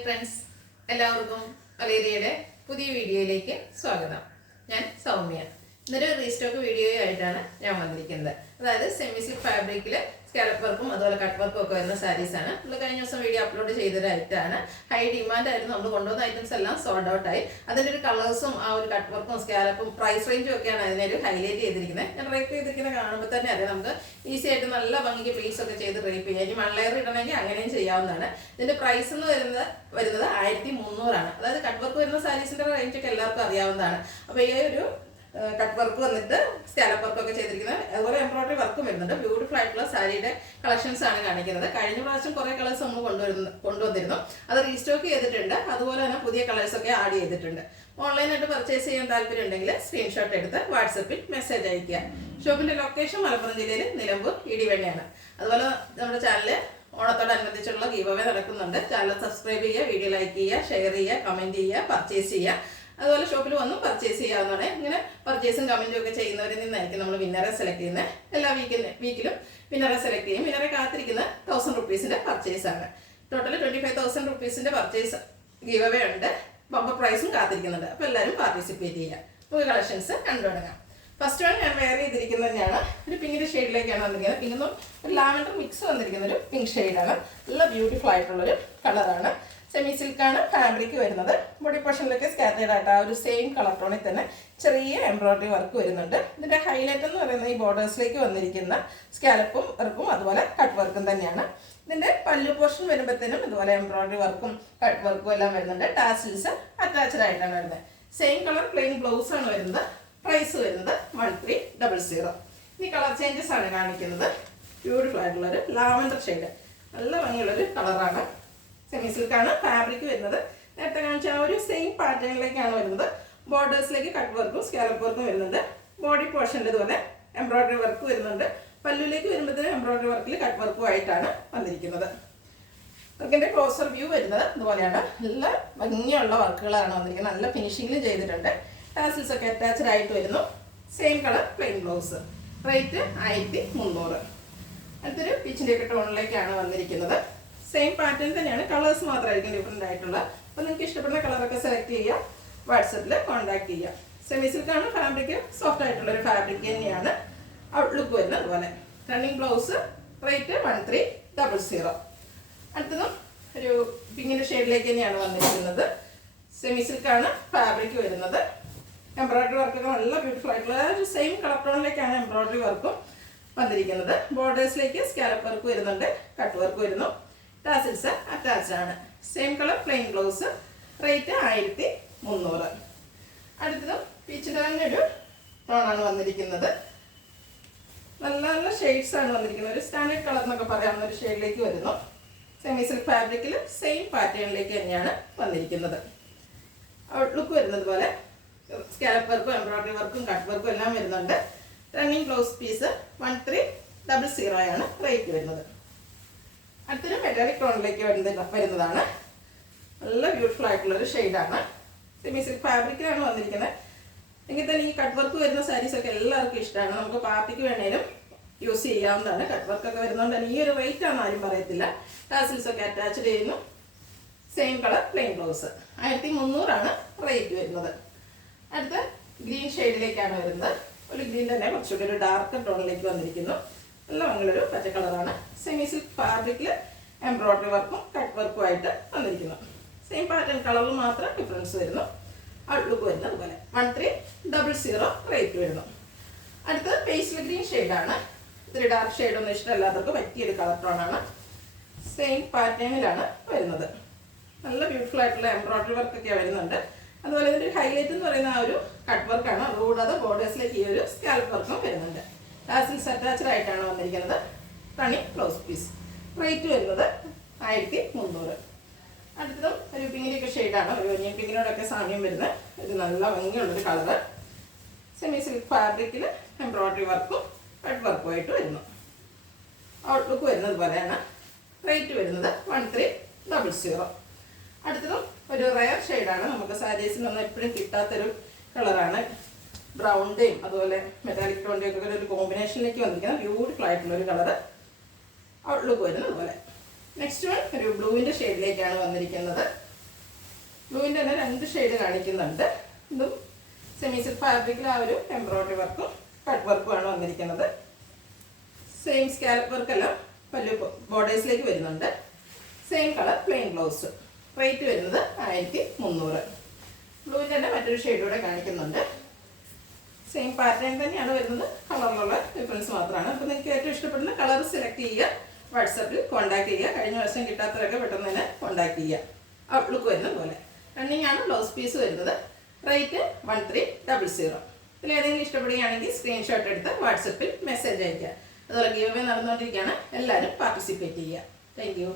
Friends, എല്ലാവർക്കും അലേരിയയുടെ പുതിയ വീഡിയോയിലേക്ക് സ്വാഗതം. ഞാൻ സൗമ്യ. ഇന്നൊരു റീസ്റ്റോക്ക് വീഡിയോ ആയിട്ടാണ് ഞാൻ വന്നിരിക്കുന്നത്. അതായത് സെമി സിൽക്ക് ഫാബ്രിക്കിൽ സ്കാലപ്പ് വർക്കും അതുപോലെ കട്ട് വർക്കും ഒക്കെ വരുന്ന സാരീസാണ്. നമ്മൾ കഴിഞ്ഞ ദിവസം വീഡിയോ അപ്ലോഡ് ചെയ്തൊരായിട്ടാണ്. ഹൈ ഡിമാൻഡ് ആയിരുന്നു. നമ്മൾ കൊണ്ടുവന്ന ഐറ്റംസ് എല്ലാം സോൾഡ് ഔട്ട് ആയി. അതിൻ്റെ ഒരു കളേഴ്സും ആ ഒരു കട്ട് വർക്കും സ്കാലപ്പും പ്രൈസ് റേഞ്ചും ഒക്കെയാണ് അതിനൊരു ഹൈലൈറ്റ് ചെയ്തിരിക്കുന്നത്. ഞാൻ റേപ്പ് ചെയ്തിരിക്കുന്നത് കാണുമ്പോൾ തന്നെ അറിയാം, നമുക്ക് ഈസി ആയിട്ട് നല്ല ഭംഗിക്ക് പ്ലീസ് ഒക്കെ ചെയ്ത് റേപ്പ് ചെയ്യാം. ഇനി 1 ലെയർ ഇടണമെങ്കിൽ അങ്ങനെയും ചെയ്യാവുന്നതാണ്. ഇതിന്റെ പ്രൈസ് എന്ന് വരുന്നത് 1300 ആണ്. അതായത് കട്ട് വർക്ക് വരുന്ന സാരീസിന്റെ റേഞ്ച് ഒക്കെ എല്ലാവർക്കും അറിയാവുന്നതാണ്. അപ്പോൾ ഈ ഒരു കട്ട് വർക്ക് വന്നിട്ട് സ്കാലപ്പ് വർക്ക് ഒക്കെ ചെയ്തിരിക്കുന്നത്, അതുപോലെ എംബ്രോയിഡറി വർക്കും വരുന്നുണ്ട്. ബ്യൂട്ടിഫുൾ ആയിട്ടുള്ള സാരിയുടെ കളക്ഷൻസ് ആണ് കാണിക്കുന്നത്. കഴിഞ്ഞ പ്രാവശ്യം കുറേ കളേഴ്സ് നമ്മൾ കൊണ്ടുവന്നിരുന്നു. അത് റീസ്റ്റോക്ക് ചെയ്തിട്ടുണ്ട്. അതുപോലെ തന്നെ പുതിയ കളേഴ്സ് ഒക്കെ ആഡ് ചെയ്തിട്ടുണ്ട്. ഓൺലൈനായിട്ട് പർച്ചേസ് ചെയ്യാൻ താല്പര്യം ഉണ്ടെങ്കിൽ സ്ക്രീൻഷോട്ട് എടുത്ത് വാട്സപ്പിൽ മെസ്സേജ് അയക്കുക. ഷോപ്പിന്റെ ലൊക്കേഷൻ മലപ്പുറം ജില്ലയിൽ നിലമ്പൂർ ഇടിവെണ്ണയാണ്. അതുപോലെ നമ്മുടെ ചാനല് ഓണത്തോടനുബന്ധിച്ചുള്ള ഗീവ് അവേ നടക്കുന്നുണ്ട്. ചാനൽ സബ്സ്ക്രൈബ് ചെയ്യുക, വീഡിയോ ലൈക്ക് ചെയ്യുക, ഷെയർ ചെയ്യുക, കമൻറ്റ് ചെയ്യുക, പർച്ചേസ് ചെയ്യുക. അതുപോലെ ഷോപ്പിൽ വന്നും പർച്ചേസ് ചെയ്യാവുന്നതാണ്. ഇങ്ങനെ പർച്ചേസും കമൻറ്റും ഒക്കെ ചെയ്യുന്നവരിൽ നിന്നായിരിക്കും നമ്മൾ വിന്നറെ സെലക്ട് ചെയ്യുന്നത്. എല്ലാ വീക്കിലും വിന്നറെ സെലക്ട് ചെയ്യും. വിന്നറെ കാത്തിരിക്കുന്ന 1000 റുപ്പീസിൻ്റെ പർച്ചേസാണ്. ടോട്ടൽ 25,000 റുപ്പീസിൻ്റെ പർച്ചേസ് ഗീവ് അവേ ഉണ്ട്. ബമ്പർ പ്രൈസും കാത്തിരിക്കുന്നുണ്ട്. അപ്പോൾ എല്ലാവരും പാർട്ടിസിപ്പേറ്റ് ചെയ്യുക. നമുക്ക് കളക്ഷൻസ് കണ്ടു തുടങ്ങാം. ഫസ്റ്റ് വൺ ഞാൻ വെയർ ചെയ്തിരിക്കുന്നത് തന്നെയാണ്. ഒരു പിങ്കിൻ്റെ ഷെയ്ഡിലേക്കാണ് വന്നിരിക്കുന്നത്. പിങ്കൊന്നും ഒരു ലാവൻഡർ മിക്സ് വന്നിരിക്കുന്ന ഒരു പിങ്ക് ഷെയ്ഡാണ്. നല്ല ബ്യൂട്ടിഫുൾ ആയിട്ടുള്ളൊരു കളറാണ്. സെമി സിൽക്കാണ് ഫാബ്രിക് വരുന്നത്. ബോഡി പോർഷനിലൊക്കെ സ്കാറ്റേഡ് ആയിട്ട് ആ ഒരു സെയിം കളർ ടോണിൽ തന്നെ ചെറിയ എംബ്രോയിഡറി വർക്ക് വരുന്നുണ്ട്. ഇതിൻ്റെ ഹൈലൈറ്റ് എന്ന് പറയുന്നത് ഈ ബോർഡേഴ്സിലേക്ക് വന്നിരിക്കുന്ന സ്കാലപ്പും വർക്കും അതുപോലെ കട്ട് വർക്കും തന്നെയാണ്. ഇതിൻ്റെ പല്ലു പോർഷൻ വരുമ്പോഴത്തേനും ഇതുപോലെ എംബ്രോയിഡറി വർക്കും കട്ട് വർക്കും എല്ലാം വരുന്നുണ്ട്. ടാസിൽസ് അറ്റാച്ച്ഡ് ആയിട്ടാണ് വരുന്നത്. സെയിം കളർ പ്ലെയിൻ ബ്ലൗസ് ആണ് വരുന്നത്. പ്രൈസ് വരുന്നത് 1300. ഇനി കളർ ചേഞ്ചസ് ആണ് കാണിക്കുന്നത്. ബ്യൂട്ടിഫുൾ ആയിട്ടുള്ളൊരു ലാവൻഡർ ഷെയ്ഡ്, നല്ല ഭംഗിയുള്ളൊരു കളറാണ്. സെമി സിൽക്കാണ് ഫാബ്രിക് വരുന്നത്. നേരത്തെ കാണിച്ച ആ ഒരു സെയിം പാറ്റേണിലേക്കാണ് വരുന്നത്. ബോർഡേഴ്സിലേക്ക് കട്ട് വർക്കും സ്കാലപ്പ് വർക്കും വരുന്നുണ്ട്. ബോഡി പോർഷനിൽ ഇതുപോലെ എംബ്രോയിഡറി വർക്ക് വരുന്നുണ്ട്. പല്ലുവിലേക്ക് വരുമ്പോഴത്തേനും എംബ്രോയിഡറി വർക്കിൽ കട്ട് വർക്കും ആയിട്ടാണ് വന്നിരിക്കുന്നത്. വർക്കിൻ്റെ ക്ലോസർ വ്യൂ വരുന്നത് ഇതുപോലെയാണ്. നല്ല ഭംഗിയുള്ള വർക്കുകളാണ് വന്നിരിക്കുന്നത്. നല്ല ഫിനിഷിങ്ങിൽ ചെയ്തിട്ടുണ്ട്. ടാസിൽസ് ഒക്കെ അറ്റാച്ച്ഡ് ആയിട്ട് വരുന്നു. Same colour plain blouse. Rate 1300. അടുത്തൊരു പീച്ചിൻ്റെ ഒക്കെ ടോണിലേക്കാണ് വന്നിരിക്കുന്നത്. സെയിം പാറ്റേൺ തന്നെയാണ്, കളേഴ്സ് മാത്രമായിരിക്കും ഡിഫറെൻ്റ് ആയിട്ടുള്ള. അപ്പോൾ നിങ്ങൾക്ക് ഇഷ്ടപ്പെടുന്ന കളറൊക്കെ സെലക്ട് ചെയ്യുക, വാട്സപ്പിൽ കോൺടാക്ട് ചെയ്യുക. സെമി സിൽക്കാണ് ഫാബ്രിക്, സോഫ്റ്റ് ആയിട്ടുള്ളൊരു ഫാബ്രിക് തന്നെയാണ്. ഔട്ട്ലുക്ക് വരുന്നത് അതുപോലെ. Running blouse. റേറ്റ് 1300. അടുത്തതും ഒരു പിങ്കിൻ്റെ ഷെയ്ഡിലേക്ക് തന്നെയാണ് വന്നിരിക്കുന്നത്. സെമി സിൽക്കാണ് ഫാബ്രിക് വരുന്നത്. എംബ്രോയിഡറി വർക്കൊക്കെ നല്ല ബ്യൂട്ടിഫുൾ ആയിട്ടുള്ള ഒരു സെയിം കളർ ടോണിലേക്കാണ് എംബ്രോയിഡറി വർക്കും വന്നിരിക്കുന്നത്. ബോർഡേഴ്സിലേക്ക് സ്കാലപ്പ് വർക്ക് വരുന്നുണ്ട്, കട്ട് വർക്ക് വരുന്നു. ടാസിൽസ് അറ്റാച്ച്ഡ് ആണ്. Same colour plain blouse. Rate 1300. അടുത്തതും പീച്ചിൻ്റെ തന്നെ ഒരു ടോണാണ് വന്നിരിക്കുന്നത്. നല്ല നല്ല ഷെയ്ഡ്സ് ആണ് വന്നിരിക്കുന്നത്. ഒരു സ്റ്റാൻഡേർഡ് കളർ എന്നൊക്കെ പറയാവുന്ന ഒരു ഷെയ്ഡിലേക്ക് വരുന്നു. സെമി സിൽക്ക് ഫാബ്രിക്കിൽ സെയിം പാറ്റേണിലേക്ക് തന്നെയാണ് വന്നിരിക്കുന്നത്. ഔട്ട്ലുക്ക് വരുന്നത് പോലെ സ്കാലപ്പ് വർക്കും എംബ്രോയിഡറി വർക്കും കട്ട് വർക്കും എല്ലാം വരുന്നുണ്ട്. റണ്ണിങ് ബ്ലൗസ് പീസ് 1300 ആണ് റേറ്റ് വരുന്നത്. അടുത്തൊരു മെറ്റാലിക് ടോണിലേക്ക് വരുന്നതാണ്. നല്ല ബ്യൂട്ടിഫുൾ ആയിട്ടുള്ളൊരു ഷെയ്ഡാണ്. സെമി സിൽക്ക് ഫാബ്രിക്കിലാണ് വന്നിരിക്കുന്നത്. എങ്കിൽ തന്നെ ഈ കട്ട് വർക്ക് വരുന്ന സാരീസൊക്കെ എല്ലാവർക്കും ഇഷ്ടമാണ്. നമുക്ക് പാർട്ടിക്ക് വേണേലും യൂസ് ചെയ്യാവുന്നതാണ്. കട്ട് വർക്കൊക്കെ വരുന്നതുകൊണ്ട് തന്നെ ഈ ഒരു റേറ്റ് ആണ് ആരും പറയത്തില്ല. ടാസിൽസ് ഒക്കെ അറ്റാച്ച്ഡ് ചെയ്യുന്നു. Same colour plain blouse. 1300 rate വരുന്നത്. അടുത്ത ഗ്രീൻ ഷെയ്ഡിലേക്കാണ് വരുന്നത്. ഒരു ഗ്രീൻ തന്നെ കുറച്ചുകൂടി ഒരു ഡാർക്ക് ടോണിലേക്ക് വന്നിരിക്കുന്നു. നല്ല ഭംഗിയുള്ളൊരു പച്ച കളറാണ്. സെമി സിൽക്ക് ഫാബ്രിക്കിൽ എംബ്രോയിഡറി വർക്കും കട്ട് വർക്കും ആയിട്ട് വന്നിരിക്കുന്നു. സെയിം പാറ്റേൺ കളറിൽ മാത്രം ഡിഫറൻസ് വരുന്നു. ഔട്ട്ലുക്ക് വരുന്നത് അതുപോലെ. 1300 റേറ്റ് വരുന്നു. അടുത്തത് പേസ്റ്റൽ ഗ്രീൻ ഷെയ്ഡാണ്. ഇത്തിരി ഡാർക്ക് ഷെയ്ഡൊന്നും ഇഷ്ടമല്ലാത്തവർക്ക് പറ്റിയൊരു കളർ ടോണാണ്. സെയിം പാറ്റേണിലാണ് വരുന്നത്. നല്ല ബ്യൂട്ടിഫുൾ ആയിട്ടുള്ള എംബ്രോയിഡറി വർക്കൊക്കെ വരുന്നുണ്ട്. അതുപോലെ ഇതിൻ്റെ ഹൈലൈറ്റ് എന്ന് പറയുന്ന ആ ഒരു കട്ട് വർക്കാണ്. അതുകൂടാതെ ബോർഡേഴ്സിലേക്ക് ഈ ഒരു സ്കാലപ്പ് വർക്കും വരുന്നുണ്ട്. ടാസിൽസ് അറ്റാച്ച്ഡ് ആയിട്ടാണ് വന്നിരിക്കുന്നത്. Running blouse piece. റേറ്റ് വരുന്നത് 1300. അടുത്തതും ഒരു പിങ്കിൻ്റെ ഷെയ്ഡാണ്. ഒരു ഒനിയൻ പിങ്കിനോടൊക്കെ സാമ്യം വരുന്നത്. ഇത് നല്ല ഭംഗിയുള്ളൊരു കളറ്. സെമി സിൽക്ക് ഫാബ്രിക്കിൽ എംബ്രോയിഡറി വർക്കും കട്ട് വർക്കും ആയിട്ട് വരുന്നു. ഔട്ട്ലുക്ക് വരുന്നത് പോലെയാണ്. റേറ്റ് വരുന്നത് 1300. അടുത്തതും ഒരു റയർ ഷെയ്ഡാണ്. നമുക്ക് സാരീസിനൊന്നും എപ്പോഴും കിട്ടാത്തൊരു കളറാണ്. ബ്രൗണിൻ്റെയും അതുപോലെ മെറ്റാലിക് ടോണിൻ്റെയും ഒക്കെ ഒരു കോമ്പിനേഷനിലേക്ക് വന്നിരിക്കുന്ന ബ്യൂട്ടിഫുൾ ആയിട്ടുള്ളൊരു കളറ്. ഔട്ട്ലുക്ക് വരുന്നത് അതുപോലെ. നെക്സ്റ്റ് വൺ ഒരു ബ്ലൂവിൻ്റെ ഷെയ്ഡിലേക്കാണ് വന്നിരിക്കുന്നത്. 2 ഷെയ്ഡ് കാണിക്കുന്നുണ്ട്. ഇതും സെമി സിൽക്ക് ഫാബ്രിക്കിൽ ആ ഒരു എംബ്രോയിഡറി വർക്കും കട്ട് വർക്കുമാണ് വന്നിരിക്കുന്നത്. സെയിം സ്കാലപ്പ് വർക്കെല്ലാം പല്ലു ബോർഡേഴ്സിലേക്ക് വരുന്നുണ്ട്. Same colour plain blouse. Rate വരുന്നത് 1300. ബ്ലൂവിൻ്റെ തന്നെ മറ്റൊരു ഷെയ്ഡ് കൂടെ കാണിക്കുന്നുണ്ട്. സെയിം പാറ്റേൺ തന്നെയാണ് വരുന്നത്, കളറിലുള്ള ഡിഫറൻസ് മാത്രമാണ്. അപ്പോൾ നിങ്ങൾക്ക് ഏറ്റവും ഇഷ്ടപ്പെടുന്ന കളർ സെലക്ട് ചെയ്യുക, വാട്സാപ്പിൽ കോൺടാക്ട് ചെയ്യുക. കഴിഞ്ഞ വർഷം കിട്ടാത്തവരൊക്കെ പെട്ടെന്ന് തന്നെ കോൺടാക്ട് ചെയ്യുക. ഔട്ട്ലുക്ക് വരുന്ന പോലെ റണ്ണിങ് ആണ് ബ്ലൗസ് പീസ് വരുന്നത്. റേറ്റ് 1300. ഇതിലേതെങ്കിലും ഇഷ്ടപ്പെടുകയാണെങ്കിൽ സ്ക്രീൻഷോട്ട് എടുത്ത് വാട്സപ്പിൽ മെസ്സേജ് അയയ്ക്കുക. അതുപോലെ ഗീവ് അവേ നടന്നുകൊണ്ടിരിക്കുകയാണ്. എല്ലാവരും പാർട്ടിസിപ്പേറ്റ് ചെയ്യുക. Thank you.